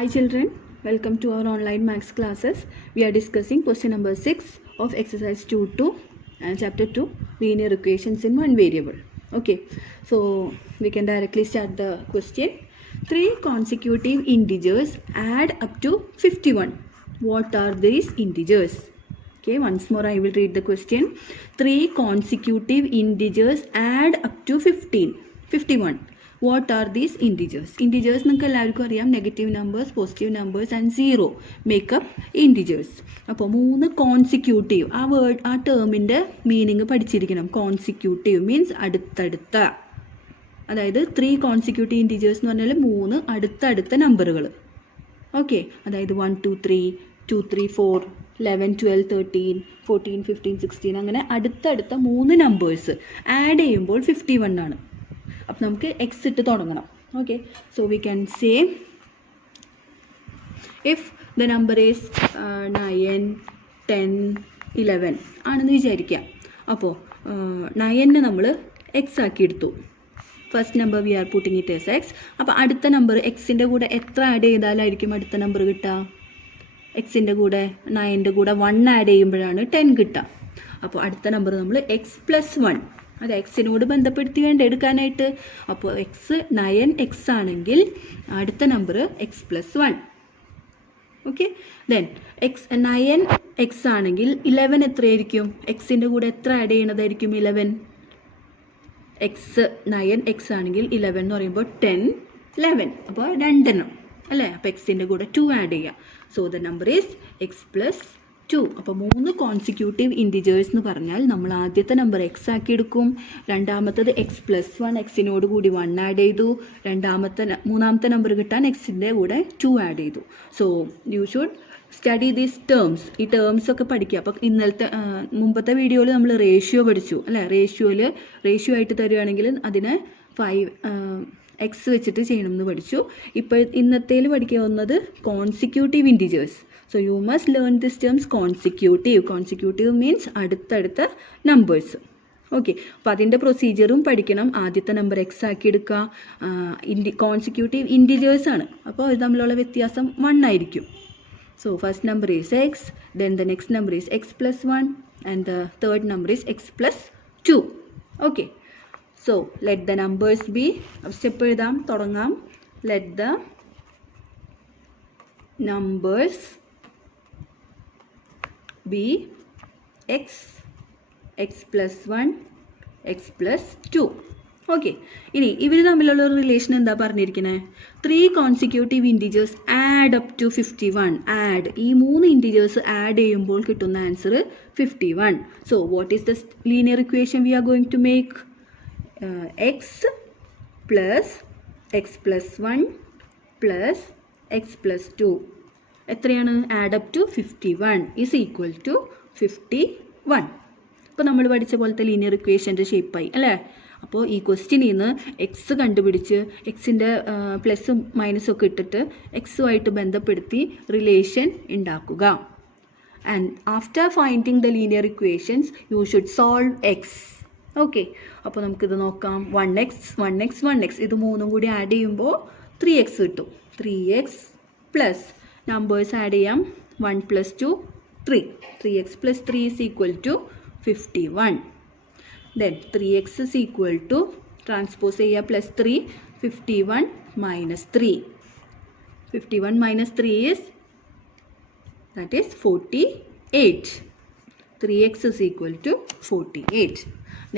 Hi children, welcome to our online maths classes. We are discussing question number 6 of exercise 2 and chapter 2 linear equations in one variable. Okay, so we can directly start the question. 3 consecutive integers add up to 51. What are these integers? Okay, once more I will read the question. 3 consecutive integers add up to 51. What are these integers? Integers നിങ്ങൾക്ക് എല്ലാവർക്കും അറിയാം, negative numbers, positive numbers and zero makeup integers. അപ്പോൾ 3 consecutive, ആ ടേമിൻ്റെ meaning പഠിച്ചിരിക്കണം. Consecutive means അടുത്തടുത്ത, അതായത് 3 consecutive integers എന്ന് പറഞ്ഞാൽ 3 അടുത്തടുത്ത നമ്പറുകൾ. ഓക്കെ, അതായത് 1 2 3 2 3 4 11 12 13 14 15 16 അങ്ങനെ അടുത്തടുത്ത 3 നമ്പേഴ്സ് ആഡ് ചെയ്യുമ്പോൾ 51 ആണ്. അപ്പോൾ നമുക്ക് എക്സ് ഇട്ട് തുടങ്ങണം. Okay, so we can say if the number is 9 10 11 ആണെന്ന് വിചാരിക്കാം. അപ്പോൾ 9 നമ്മൾ എക്സ് ആക്കി എടുത്തു. First number we are putting it as x. അപ്പോൾ അടുത്ത നമ്പർ എക്സിൻ്റെ കൂടെ എത്ര ആഡ് ചെയ്താലായിരിക്കും അടുത്ത നമ്പർ കിട്ടുക? എക്സിൻ്റെ കൂടെ 9ൻ്റെ കൂടെ 1 ആഡ് ചെയ്യുമ്പോഴാണ് 10 കിട്ടുക. അപ്പോൾ അടുത്ത നമ്പർ നമ്മൾ എക്സ് പ്ലസ് 1, അത് എക്സിനോട് ബന്ധപ്പെടുത്തി വേണ്ട എടുക്കാനായിട്ട്. അപ്പോൾ എക്സ് 9x ആണെങ്കിൽ അടുത്ത number X plus 1. Okay, then 9x ആണെങ്കിൽ 11 എത്രയായിരിക്കും? എക്സിൻ്റെ കൂടെ എത്ര ആഡ് ചെയ്യണതായിരിക്കും? 11. എക്സ് 9x ആണെങ്കിൽ 11 എന്ന് പറയുമ്പോൾ 10 11, അപ്പോൾ 2 അല്ലേ? അപ്പോൾ എക്സിൻ്റെ കൂടെ 2 ആഡ് ചെയ്യുക. So the number is x plus 2. അപ്പോൾ 3 കോൺസിക്യൂട്ടീവ് ഇൻറ്റിജേഴ്സ് എന്ന് പറഞ്ഞാൽ നമ്മൾ ആദ്യത്തെ നമ്പർ എക്സ് ആക്കി എടുക്കും, രണ്ടാമത്തത് എക്സ് പ്ലസ് 1, എക്സിനോട് കൂടി 1 ആഡ് ചെയ്തു, മൂന്നാമത്തെ നമ്പർ കിട്ടാൻ എക്സിൻ്റെ കൂടെ 2 ആഡ് ചെയ്തു. So you should study these terms. ഈ ടേംസ് ഒക്കെ പഠിക്കുക. അപ്പോൾ മുമ്പത്തെ വീഡിയോയിൽ നമ്മൾ റേഷ്യോ പഠിച്ചു അല്ലേ? റേഷ്യോ ആയിട്ട് തരുവാണെങ്കിൽ അതിന് 5 എക്സ് വെച്ചിട്ട് ചെയ്യണമെന്ന് പഠിച്ചു. ഇപ്പോൾ ഇന്നത്തേൽ പഠിക്കാവുന്നത് consecutive integers. So you must learn this terms consecutive. Consecutive means അടുത്തടുത്ത നമ്പേഴ്സ്. ഓക്കെ, അപ്പോൾ അതിൻ്റെ പ്രൊസീജിയറും പഠിക്കണം. ആദ്യത്തെ നമ്പർ എക്സ് ആക്കി എടുക്കുക. കോൺസിക്യൂട്ടീവ് ഇൻറ്റിജേഴ്സ് ആണ്, അപ്പോൾ ഇത് തമ്മിലുള്ള വ്യത്യാസം 1 ആയിരിക്കും. So first number is x, then the next number is x plus 1 and the third number is x plus 2. Okay, so let the numbers be. Step എഴുതാം, തുടങ്ങാം. Let the numbers be x, x plus 1, x plus 2. ഓക്കെ, ഇനി ഇവർ തമ്മിലുള്ള ഒരു relation എന്താ പറഞ്ഞിരിക്കുന്നത്? 3 consecutive integers add up to 51. Add, ഈ 3 ഇൻറ്റിജേഴ്സ് ആഡ് ചെയ്യുമ്പോൾ കിട്ടുന്ന answer 51. So what is the linear equation we are going to make? X plus x plus 1 plus x plus 2 എത്രയാണ്? Add up to 51 is equal to 51. ഇപ്പോൾ നമ്മൾ പഠിച്ച പോലത്തെ linear ഇക്വേഷൻ്റെ ഷേപ്പായി അല്ലേ? അപ്പോൾ ഈ ക്വസ്റ്റ്യനിൽ നിന്ന് എക്സ് കണ്ടുപിടിച്ച് എക്സിൻ്റെ പ്ലസും മൈനസും ഒക്കെ ഇട്ടിട്ട് എക്സുമായിട്ട് ബന്ധപ്പെടുത്തി റിലേഷൻ ഉണ്ടാക്കുക. And after finding the linear equations you should solve X. Okay, അപ്പോൾ നമുക്കിത് നോക്കാം. 1x 1x 1x ഇത് 3 കൂടി ആഡ് ചെയ്യുമ്പോൾ 3x കിട്ടും. 3x പ്ലസ് നമ്പേഴ്സ് ആഡ് ചെയ്യാം. 1 plus 2 3. 3x plus 3 is equal to 51. Then 3x is equal to transpose ചെയ്യുക plus 3, 51 minus 3. 51 minus 3 is that is 48. 3x is equal to 48.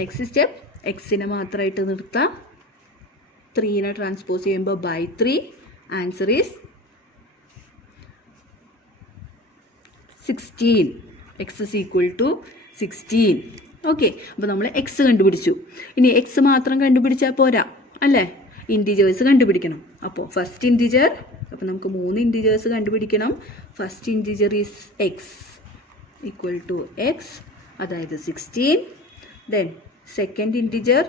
Next step, എക്സിനെ മാത്രമായിട്ട് നിർത്താം. 3നെ ട്രാൻസ്പോസ് ചെയ്യുമ്പോൾ by 3. Answer is 16. X is equal to 16. Okay, അപ്പോൾ നമ്മൾ X കണ്ടുപിടിച്ചു. ഇനി എക്സ് മാത്രം കണ്ടുപിടിച്ചാൽ പോരാ അല്ലേ? ഇൻറ്റിജേഴ്സ് കണ്ടുപിടിക്കണം. അപ്പോൾ ഫസ്റ്റ് ഇൻറ്റിജർ, അപ്പോൾ നമുക്ക് 3 ഇൻറ്റിജേഴ്സ് കണ്ടുപിടിക്കണം. First integer is x equal to x, അതായത് 16. ദെൻ സെക്കൻഡ് ഇൻറ്റിജർ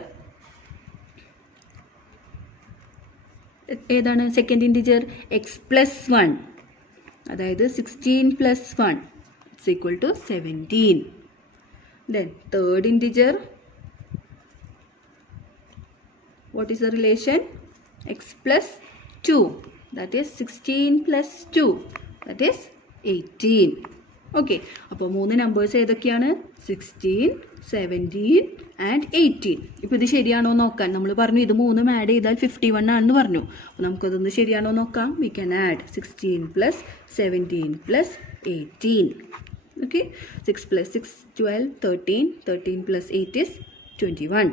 ഏതാണ്? സെക്കൻഡ് ഇൻറ്റിജർ എക്സ് പ്ലസ് 1, അതായത് 16 plus 1 it's equal to 17. Then third integer, what is the relation? X plus 2, that is 16 plus 2, that is 18. Okay, അപ്പോൾ 3 numbers ഏതൊക്കെയാണ്? 16, 17 and 18. ഇപ്പോൾ ഇത് ശരിയാണോ നോക്കാൻ നമ്മൾ പറഞ്ഞു ഇത് 3 ആഡ് ചെയ്താൽ 51 ആണെന്ന് പറഞ്ഞു. അപ്പോൾ നമുക്കതൊന്ന് ശരിയാണോ നോക്കാം. We can add 16 plus 17 plus 18. Okay, 6 plus 6 12, 13, 13 plus 8 is 21.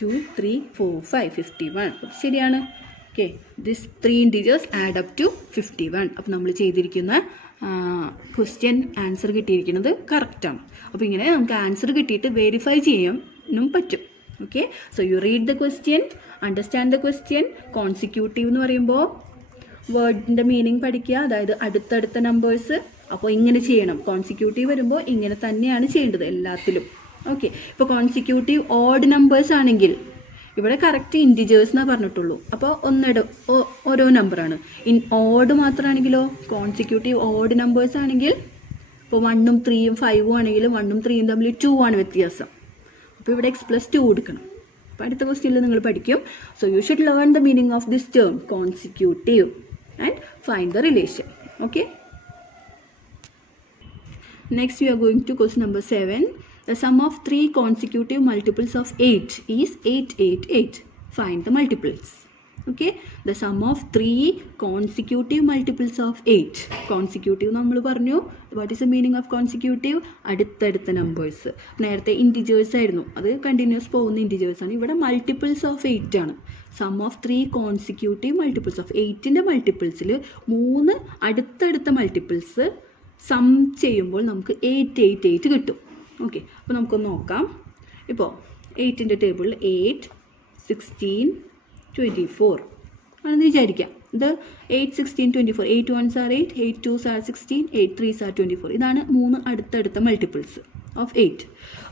2, 3, 4, 5, 51. അപ്പോൾ ശരിയാണ്. Okay, this 3 integers add up to 51. അപ്പോൾ നമ്മൾ ചെയ്തിരിക്കുന്ന ക്വസ്റ്റ്യൻ ആൻസർ കിട്ടിയിരിക്കുന്നത് കറക്റ്റാണ്. അപ്പോൾ ഇങ്ങനെ നമുക്ക് ആൻസർ കിട്ടിയിട്ട് വെരിഫൈ ചെയ്യാനും പറ്റും. Okay, so you read the question, understand the question. Consecutive എന്ന് പറയുമ്പോൾ വേർഡിൻ്റെ മീനിങ് പഠിക്കുക, അതായത് അടുത്തടുത്ത നമ്പേഴ്സ്. അപ്പോൾ ഇങ്ങനെ ചെയ്യണം. കോൺസിക്യൂട്ടീവ് വരുമ്പോൾ ഇങ്ങനെ തന്നെയാണ് ചെയ്യേണ്ടത് എല്ലാത്തിലും. ഓക്കെ, ഇപ്പോൾ കോൺസിക്യൂട്ടീവ് ഓഡ് നമ്പേഴ്സ് ആണെങ്കിൽ ഇവിടെ കറക്റ്റ് ഇൻറ്റിജേഴ്സ് എന്നാണ് പറഞ്ഞിട്ടുള്ളൂ. അപ്പോൾ ഓരോ നമ്പറാണ്. ഓഡ് മാത്രമാണെങ്കിലോ, കോൺസിക്യൂട്ടീവ് ഓഡ് നമ്പേഴ്സ് ആണെങ്കിൽ ഇപ്പോൾ 1ഉം 3ഉം 5ഉം ആണെങ്കിലും 1ഉം 3ഉം തമ്മിൽ 2 ആണ് വ്യത്യാസം. അപ്പോൾ ഇവിടെ x+2 കൊടുക്കണം. അപ്പോൾ അടുത്ത ക്വസ്റ്റ്യനിൽ നിങ്ങൾ പഠിക്കും. So you should learn the meaning of this term consecutive and find the relation. Okay, next we are going to question number 7. The sum of 3 consecutive multiples of 8 is 8, 8, 8. Find the multiples. Okay, the sum of 3 consecutive multiples of 8. Consecutive നമ്മൾ പറഞ്ഞു. What is the meaning of consecutive? അടുത്തടുത്ത numbers. നേരത്തെ integers ആയിരുന്നു, അത് continuous പോകുന്ന integers ആണ്. ഇവിടെ multiples of 8 ആണ്. Sum of 3 consecutive multiples of 8ൻ്റെ മൾട്ടിപ്പിൾസിൽ 3 അടുത്തടുത്ത മൾട്ടിപ്പിൾസ് സം ചെയ്യുമ്പോൾ നമുക്ക് 8, 8, 8 കിട്ടും. ഓക്കെ, അപ്പോൾ നമുക്കൊന്ന് നോക്കാം. ഇപ്പോൾ 8ൻ്റെ ടേബിളിൽ 8, 16, 24 ആണെന്ന് വിചാരിക്കാം. ഇത് 8, 16, 24. 8 1s are 8, 8 2s are 16, 8 3s are 24. ഇതാണ് 3 അടുത്തടുത്ത മൾട്ടിപ്പിൾസ് ഓഫ് 8.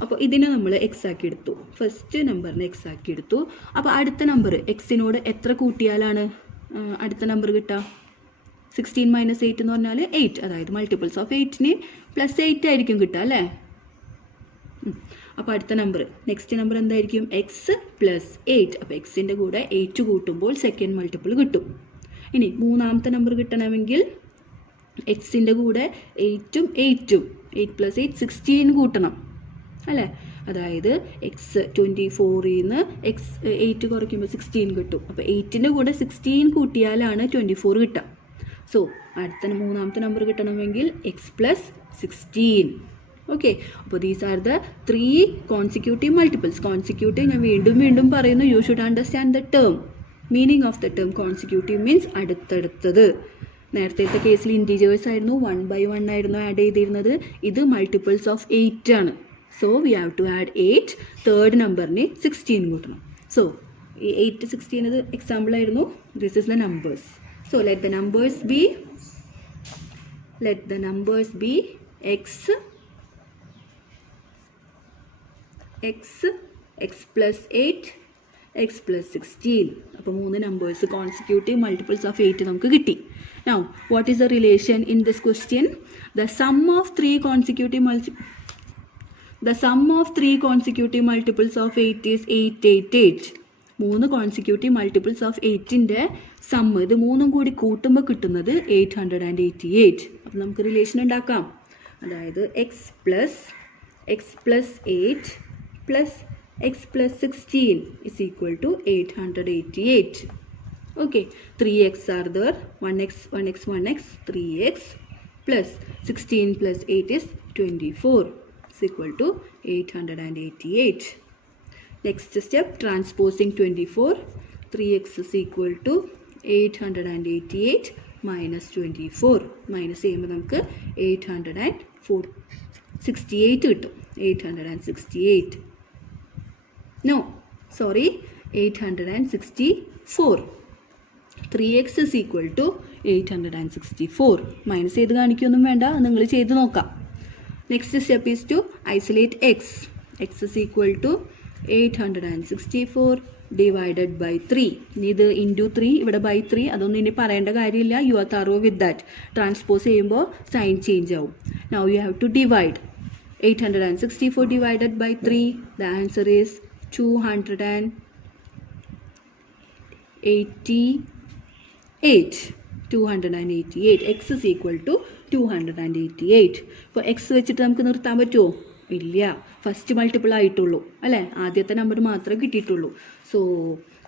അപ്പോൾ ഇതിനെ നമ്മൾ എക്സ് ആക്കി എടുത്തു. ഫസ്റ്റ് നമ്പറിനെ എക്സ് ആക്കി എടുത്തു. അപ്പോൾ അടുത്ത നമ്പർ എക്സിനോട് എത്ര കൂട്ടിയാലാണ് അടുത്ത നമ്പർ കിട്ടുക? 16 - 8 എന്ന് പറഞ്ഞാൽ 8. അതായത് മൾട്ടിപ്പിൾസ് ഓഫ് 8ന് +8 ആയിരിക്കും കിട്ടുക അല്ലേ? അപ്പോൾ അടുത്ത നമ്പർ നെക്സ്റ്റ് നമ്പർ എന്തായിരിക്കും? എക്സ് +8. അപ്പോൾ എക്സിൻ്റെ കൂടെ 8 കൂട്ടുമ്പോൾ സെക്കൻഡ് മൾട്ടിപ്പിൾ കിട്ടും. ഇനി മൂന്നാമത്തെ നമ്പർ കിട്ടണമെങ്കിൽ എക്സിൻ്റെ കൂടെ 8ഉം 8ഉം 8 + 8 16 കൂട്ടണം അല്ലേ? അതായത് എക്സ് 24ൽ നിന്ന് എക്സ് 8 കുറയ്ക്കുമ്പോൾ 16 കിട്ടും. അപ്പോൾ 8ൻ്റെ കൂടെ 16 കൂട്ടിയാലാണ് 24 കിട്ടുക. സോ അടുത്ത മൂന്നാമത്തെ നമ്പർ കിട്ടണമെങ്കിൽ എക്സ് +16. ഓക്കെ, അപ്പോൾ these are the 3 consecutive multiples. Consecutive ഞാൻ വീണ്ടും പറയുന്നു. You should understand the term, meaning of the term. Consecutive means അടുത്തടുത്തത്. നേരത്തെ കേസിൽ ഇൻറ്റിജേഴ്സ് ആയിരുന്നു, 1 by 1 ആയിരുന്നു ആഡ് ചെയ്തിരുന്നത്. ഇത് മൾട്ടിപ്പിൾസ് ഓഫ് 8 ആണ്. So we have to add 8. Third നമ്പറിന് 16 കൂട്ടണം. സോ ഈ 8, 16 ഇത് എക്സാമ്പിൾ ആയിരുന്നു. This is the numbers. So let the numbers B X, x +8, x +16. അപ്പോൾ 3 നമ്പേഴ്സ് കോൺസിക്യൂട്ടീവ് മൾട്ടിപ്പിൾസ് ഓഫ് 8 നമുക്ക് കിട്ടി. Now what is the relation in this question? The sum of 3 consecutive multiples of 8 is 8, 8, 8. 3 consecutive multiples of 8ൻ്റെ sum, ഇത് 3ഉം കൂടി കൂട്ടുമ്പോൾ കിട്ടുന്നത് 888. അപ്പോൾ നമുക്ക് റിലേഷൻ ഉണ്ടാക്കാം. അതായത് x +8 plus x +16 is equal to 888. Okay, 3x are there, 1x, 3x plus 16 plus 8 is 24 is equal to 888. Next step, transposing 24. 3x is equal to 888 minus 24. Minus ചെയ്യുമ്പോൾ നമുക്ക് 868 കിട്ടും. 868. No, sorry, 864. 3x is equal to 864. Minus ചെയ്ത് കാണിക്കൊന്നും വേണ്ട, നിങ്ങൾ ചെയ്ത് നോക്കാം. Next step is to isolate x. X is equal to 864 divided by 3. ഇനി ഇത് ഇൻറ്റു 3, ഇവിടെ ബൈ 3, അതൊന്നും ഇനി പറയേണ്ട കാര്യമില്ല. You are thorough with that. Transpose ചെയ്യുമ്പോൾ സൈൻ ചേഞ്ച് ആവും. Now you have to divide. 864 divided by 3, the answer is 288. 288. X is equal to 288. ഇപ്പോൾ എക്സ് വെച്ചിട്ട് നമുക്ക് നിർത്താൻ പറ്റുമോ? ഇല്ല. ഫസ്റ്റ് മൾട്ടിപ്പിൾ ആയിട്ടുള്ളൂ അല്ലേ? ആദ്യത്തെ നമ്പർ മാത്രമേ കിട്ടിയിട്ടുള്ളൂ. So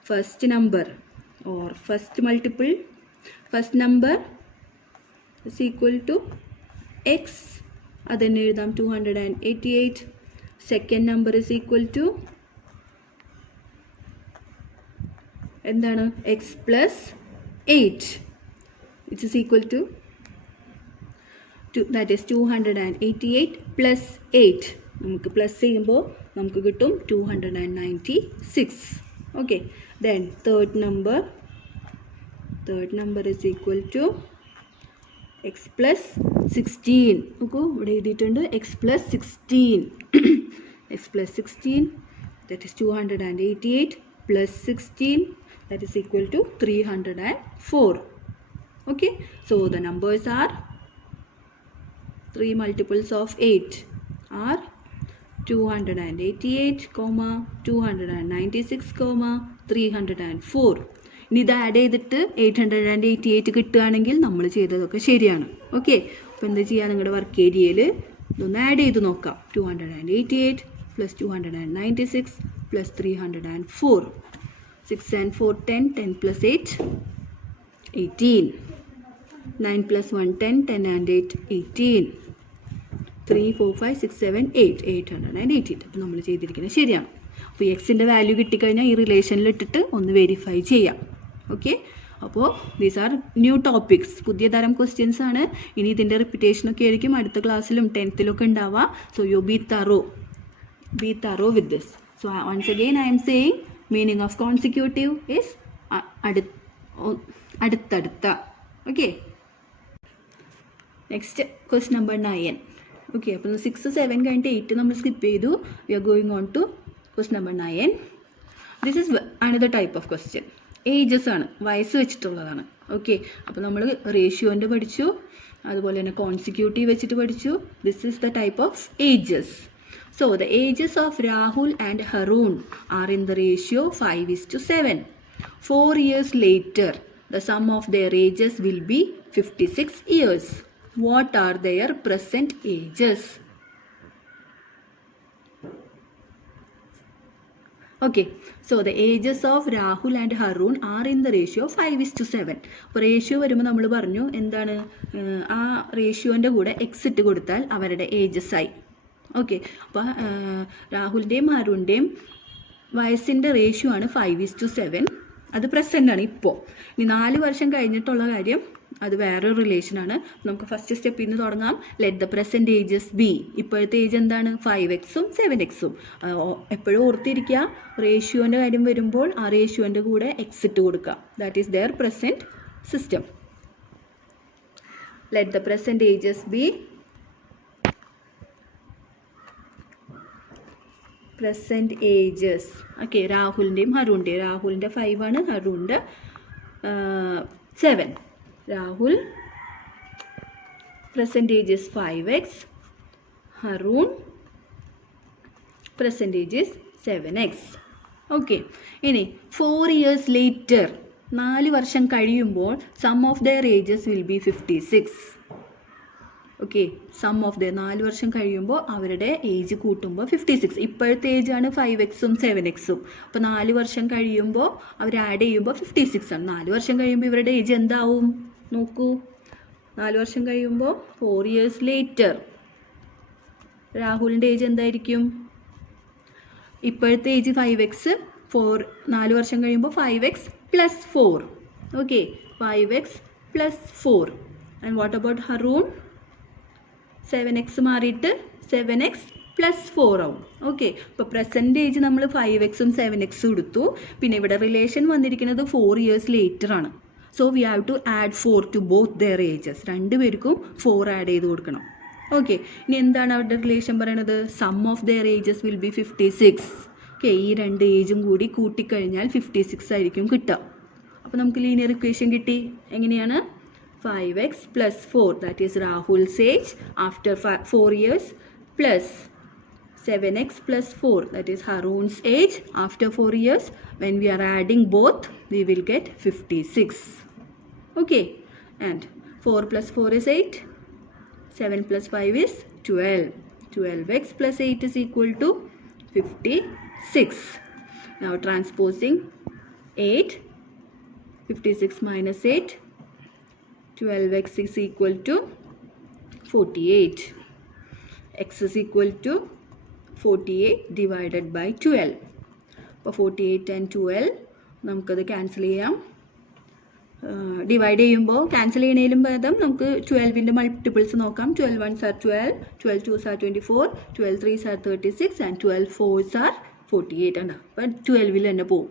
first number or first multiple first number is equal to x. അതിനെ എഴുതാം 288. Second number is equal to എന്താണ്? x plus 8 which is equal to that is 288 plus 8. നമുക്ക് പ്ലസ് ചെയ്യുമ്പോൾ നമുക്ക് കിട്ടും 296. Okay. Then third number is equal to x plus 16. നോക്കൂ ഇവിടെ എഴുതിയിട്ടുണ്ട് x plus 16. x plus 16 that is 288 plus 16 that is equal to 304. Okay, so the numbers are 3 multiples of 8 are 288, 296, 304. ഇനി ഇത് add ചെയ്തിട്ട് 888 കിട്ടുകയാണെങ്കിൽ നമ്മൾ ചെയ്തതൊക്കെ ശരിയാണ്. ഓക്കെ, അപ്പോൾ എന്താ ചെയ്യുക? നിങ്ങളുടെ വർക്ക് ഏരിയയിൽ ഇതൊന്ന് ആഡ് ചെയ്ത് നോക്കാം. 288 plus 296 plus 304. 6 and 4 10, 10 plus 8 18. 9 plus 1 10, 10 and 8 18. 3 4 5 6 7 8 888. അപ്പോൾ നമ്മൾ ചെയ്തിരിക്കുന്നത് ശരിയാണ്. അപ്പോൾ എക്സിൻ്റെ വാല്യൂ കിട്ടിക്കഴിഞ്ഞാൽ ഈ റിലേഷനിൽ ഇട്ടിട്ട് ഒന്ന് വെരിഫൈ ചെയ്യാം. ഓക്കെ, അപ്പോൾ ദീസ് ആർ ന്യൂ ടോപ്പിക്സ്, പുതിയ തരം ക്വസ്റ്റ്യൻസ് ആണ്. ഇനി ഇതിൻ്റെ റിപ്പീറ്റേഷനൊക്കെ ആയിരിക്കും അടുത്ത ക്ലാസ്സിലും 10th ഉണ്ടാവുക. So you be thorough with this. So once again I am saying meaning of consecutive is അടുത്തടുത്ത. Okay, next question number 9. Okay, അപ്പോൾ 6 7 കഴിഞ്ഞിട്ട് 8 നമ്മൾ സ്കിപ്പ് ചെയ്തു. We are going on to question number 9. This is another type of question. Ages ആണ്, വയസ്സ് വെച്ചിട്ടുള്ളതാണ്. Okay, അപ്പോൾ നമ്മൾ റേഷ്യോൻ്റെ പഠിച്ചു, അതുപോലെ തന്നെ കോൺസിക്യൂട്ടീവ് വെച്ചിട്ട് പഠിച്ചു. This is the type of ages. So the ages of Rahul and Harun are in the ratio 5:7. 4 years later, the sum of their ages will be 56 years. What are their present ages? Okay, so the ages of Rahul and Harun are in the ratio 5:7. അപ്പോൾ ratio വരുമ്പോൾ നമ്മൾ പറഞ്ഞു എന്താണ്, ആ റേഷ്യോൻ്റെ കൂടെ x ഇട്ട് കൊടുത്താൽ അവരുടെ ഏജസ് ആയി. ഓക്കെ, അപ്പോൾ രാഹുലിൻ്റെയും ഹറൂണിൻ്റെയും വയസ്സിൻ്റെ റേഷ്യോ ആണ് 5:7. അത് പ്രസൻ്റ് ആണ് ഇപ്പോൾ. ഇനി 4 വർഷം കഴിഞ്ഞിട്ടുള്ള കാര്യം അത് വേറൊരു റിലേഷനാണ്. നമുക്ക് ഫസ്റ്റ് സ്റ്റെപ്പിൽ നിന്ന് തുടങ്ങാം. Let the present ages B. ഇപ്പോഴത്തെ ഏജ് എന്താണ്? 5x-ഉം 7x-ഉം. എപ്പോഴും ഓർത്തിരിക്കുക, റേഷ്യോൻ്റെ കാര്യം വരുമ്പോൾ ആ റേഷ്യോൻ്റെ കൂടെ എക്സ് ഇട്ട് കൊടുക്കുക. That is their present system. Let the present ages be present ages. Okay, രാഹുലിൻ്റെയും ഹറൂണിൻ്റെയും. രാഹുലിൻ്റെ 5 ആണ്, ഹറൂണിൻ്റെ 7. Rahul present age is 5x, Harun present age is 7x. Okay, ഇനി 4 years later, 4 വർഷം കഴിയുമ്പോൾ sum of their ages will be 56. Okay, sum of the 4 വർഷം കഴിയുമ്പോൾ അവരുടെ ഏജ് കൂട്ടുമ്പോൾ 56. ഇപ്പോഴത്തെ ഏജ് ആണ് 5x-ഉം 7x-ഉം. അപ്പോൾ 4 വർഷം കഴിയുമ്പോൾ അവർ ആഡ് ചെയ്യുമ്പോൾ 56 ആണ്. 4 വർഷം കഴിയുമ്പോൾ ഇവരുടെ ഏജ് എന്താവും നോക്കൂ. 4 വർഷം കഴിയുമ്പോൾ 4 years later രാഹുലിൻ്റെ ഏജ് എന്തായിരിക്കും? ഇപ്പോഴത്തെ ഏജ് 5x, 4 വർഷം കഴിയുമ്പോൾ 5x plus 4. Okay, 5x plus 4. And what about Harun? 7x മാറിയിട്ട് 7x plus 4 ആവും. ഓക്കെ, ഇപ്പോൾ പ്രസൻറ്റ് ഏജ് നമ്മൾ 5x-ഉം 7x-ഉം എടുത്തു. പിന്നെ ഇവിടെ റിലേഷൻ വന്നിരിക്കുന്നത് 4 years later ആണ്. So we have to add 4 to both their ages. രണ്ടുപേർക്കും 4 ആഡ് ചെയ്ത് കൊടുക്കണം. ഓക്കെ, ഇനി എന്താണ് അവരുടെ റിലേഷൻ പറയണത്? Sum of their ages will be 56. Okay, ഈ 2 ഏജും കൂടി കൂട്ടിക്കഴിഞ്ഞാൽ 56 ആയിരിക്കും കിട്ടുക. അപ്പോൾ നമുക്ക് ലീനിയർ ഇക്വേഷൻ കിട്ടി. എങ്ങനെയാണ്? 5x plus 4, that is Rahul's age after 4 years, plus 7x plus 4, that is Harun's age after 4 years. When we are adding both, we will get 56. Okay, and 4 plus 4 is 8, 7 plus 5 is 12. 12x plus 8 is equal to 56. Now transposing 8, 56 minus 8, 12x is equal to 48. X is equal to 48 divided by 12. അപ്പോൾ 48 and 12 നമുക്കത് cancel ചെയ്യാം. Divide ചെയ്യുമ്പോൾ cancel ചെയ്യുന്നതിലും ഭേദം നമുക്ക് 12ൻ്റെ multiples നോക്കാം. 12 ones are 12, 12 twos are 24, 12 threes are 36 and 12 fours are 48 ആണ്. അപ്പോൾ 12ൽ തന്നെ പോകും.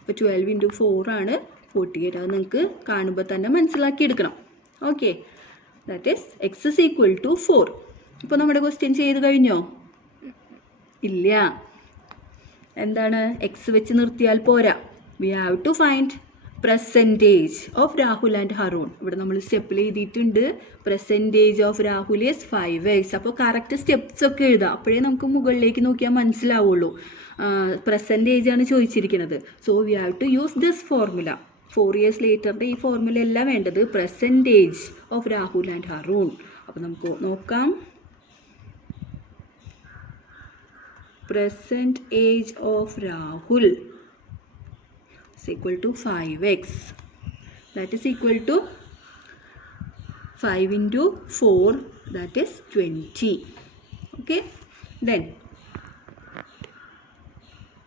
അപ്പോൾ 12 into 4 ആണ് 48. അത് നിങ്ങൾക്ക് കാണുമ്പോൾ തന്നെ മനസ്സിലാക്കിയെടുക്കണം. Okay, that is x is equal to 4. ഇപ്പോൾ നമ്മുടെ ക്വസ്റ്റ്യൻ ചെയ്ത് കഴിഞ്ഞോ? ഇല്ല. എന്താണ്? എക്സ് വെച്ച് നിർത്തിയാൽ പോരാ. We have to find percentage of Rahul and Haroon. ഇവിടെ നമ്മൾ സ്റ്റെപ്പിൽ എഴുതിയിട്ടുണ്ട് percentage of Rahul is 5x. അപ്പോൾ കറക്റ്റ് സ്റ്റെപ്സ് ഒക്കെ എഴുതാം. അപ്പോഴേ നമുക്ക് മുകളിലേക്ക് നോക്കിയാൽ മനസ്സിലാവുള്ളൂ. പെർസെൻറ്റേജ് ആണ് ചോദിച്ചിരിക്കുന്നത്. So we have to use this formula. 4 years ലേറ്ററിൻ്റെ ഈ ഫോർമുല അല്ല വേണ്ടത്, percentage of Rahul and Haroon. അപ്പോൾ നമുക്ക് നോക്കാം. Percentage of Rahul is equal to 5x. That is equal to 5 into 4, that is 20. Okay, then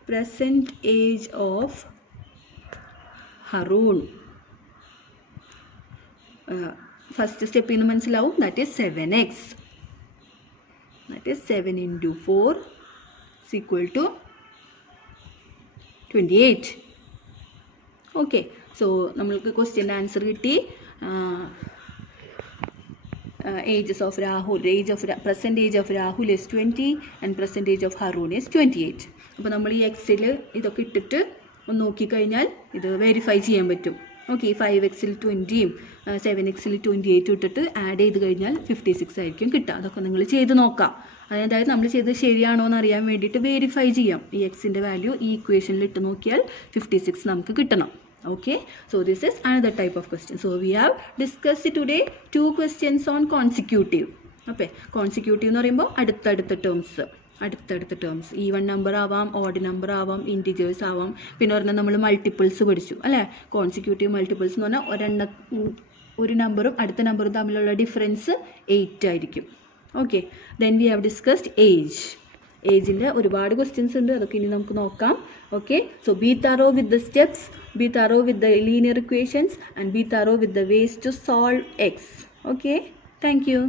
percentage of Harun, first step in മനസ്സിലാവും, that is 7x. That is 7 into 4 is equal to 28. Okay, so നമ്മൾക്ക് ക്വസ്റ്റ്യൻ്റെ answer കിട്ടി. Ages of Rahul, percentage of Rahul is 20 and percentage of Harun is 28. അപ്പോൾ നമ്മൾ ഈ എക്സിൽ ഇതൊക്കെ ഇട്ടിട്ട് ഒന്ന് നോക്കിക്കഴിഞ്ഞാൽ ഇത് വെരിഫൈ ചെയ്യാൻ പറ്റും. ഓക്കെ, 5xൽ 20യും 7xൽ 28 ഇട്ടിട്ട് ആഡ് ചെയ്ത് കഴിഞ്ഞാൽ 56 ആയിരിക്കും കിട്ടുക. അതൊക്കെ നിങ്ങൾ ചെയ്ത് നോക്കാം. അതായത് നമ്മൾ ചെയ്തത് ശരിയാണോ എന്ന് അറിയാൻ വേണ്ടിയിട്ട് വെരിഫൈ ചെയ്യാം. ഈ എക്സിൻ്റെ വാല്യൂ ഈ ഇക്വേഷനിൽ ഇട്ട് നോക്കിയാൽ 56 നമുക്ക് കിട്ടണം. Okay, so this is another type of question. So we have discussed today 2 questions on consecutive. Okay, consecutive എന്ന് പറയുമ്പോൾ അടുത്തടുത്ത ടേംസ് ഈവൺ നമ്പർ ആവാം, ഓഡ് നമ്പർ ആവാം, ഇൻറ്റിജേഴ്സ് ആവാം. പിന്നെ ഒരെണ്ണം നമ്മൾ മൾട്ടിപ്പിൾസ് പഠിച്ചു അല്ലേ. കോൺസിക്യൂട്ടീവ് മൾട്ടിപ്പിൾസ് എന്ന് പറഞ്ഞാൽ ഒരു നമ്പറും അടുത്ത നമ്പറും തമ്മിലുള്ള ഡിഫറൻസ് 8 ആയിരിക്കും. Okay, then we have discussed ഏജിൻ്റെ ഒരുപാട് ക്വസ്റ്റ്യൻസ് ഉണ്ട്. അതൊക്കെ ഇനി നമുക്ക് നോക്കാം. Okay, so be thorough with the steps, be thorough with the linear equations and be thorough with the ways to solve x. Okay, thank you.